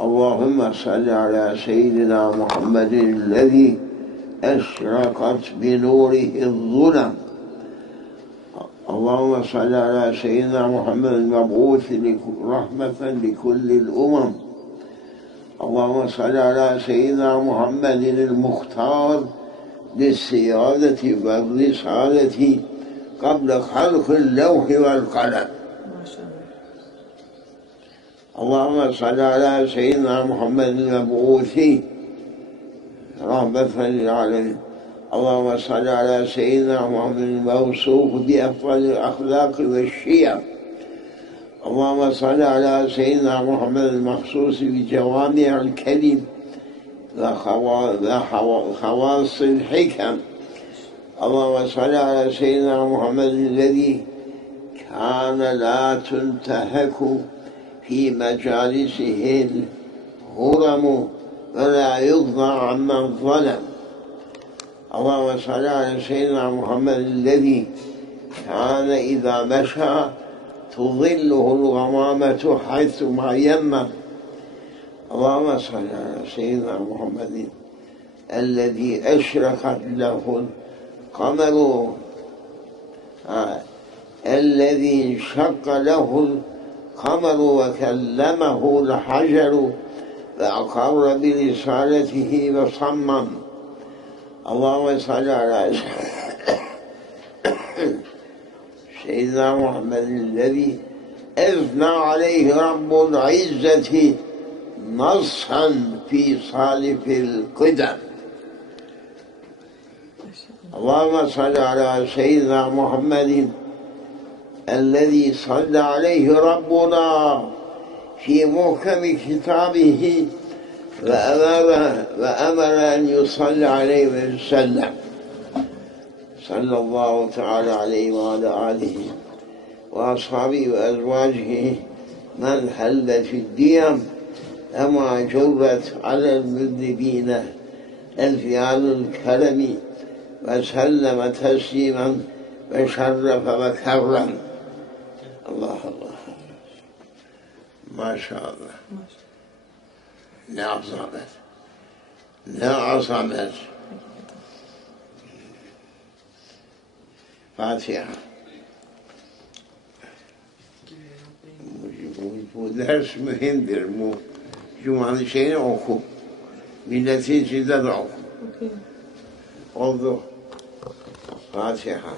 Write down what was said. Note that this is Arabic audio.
اللهم صل على سيدنا محمد الذي أشرقت بنوره الظلم. اللهم صل على سيدنا محمد المبعوث رحمة لكل الأمم. اللهم صل على سيدنا محمد المختار للسيادة والرسالة قبل خلق اللوح والقلم. اللهم صل على سيدنا محمد المبعوث رحمة للعالمين. اللهم صل على سيدنا محمد الموصوف بأفضل الأخلاق والشيم. اللهم صل على سيدنا محمد المخصوص بجوامع الكلم وخواص الحكم. اللهم صل على سيدنا محمد الذي كان لا تنتهك في مجالسه الهرم ولا يقضى عمن ظلم. اللهم صل على سيدنا محمد الذي كان إذا مشى تظله الغمامة حيثما يمم. اللهم صل على سيدنا محمد الذي أشرقت له القمر الذي انشق له القمر وكلمه الحجر فأقر برسالته وصمم. اللهم صل على سيدنا محمد الذي أثنى عليه رب العزة نصا في صالف القدم. اللهم صل على سيدنا محمد الذي صلى عليه ربنا في محكم كتابه وأمر أن يصلى عليه وسلم. صلى الله تعالى عليه وعلى آله وأصحابه وأزواجه من حل في الديم أما جرت على المذنبين الفعال الكرم وسلم تسليما وشرف وكرم. الله الله ما شاء الله. لا عظمت لا عظمت. فاتحة. Bu ders mühimdir. Bu Cuma'nın şeyini oku. Milletin içinde de oku. Oldu. Fatiha.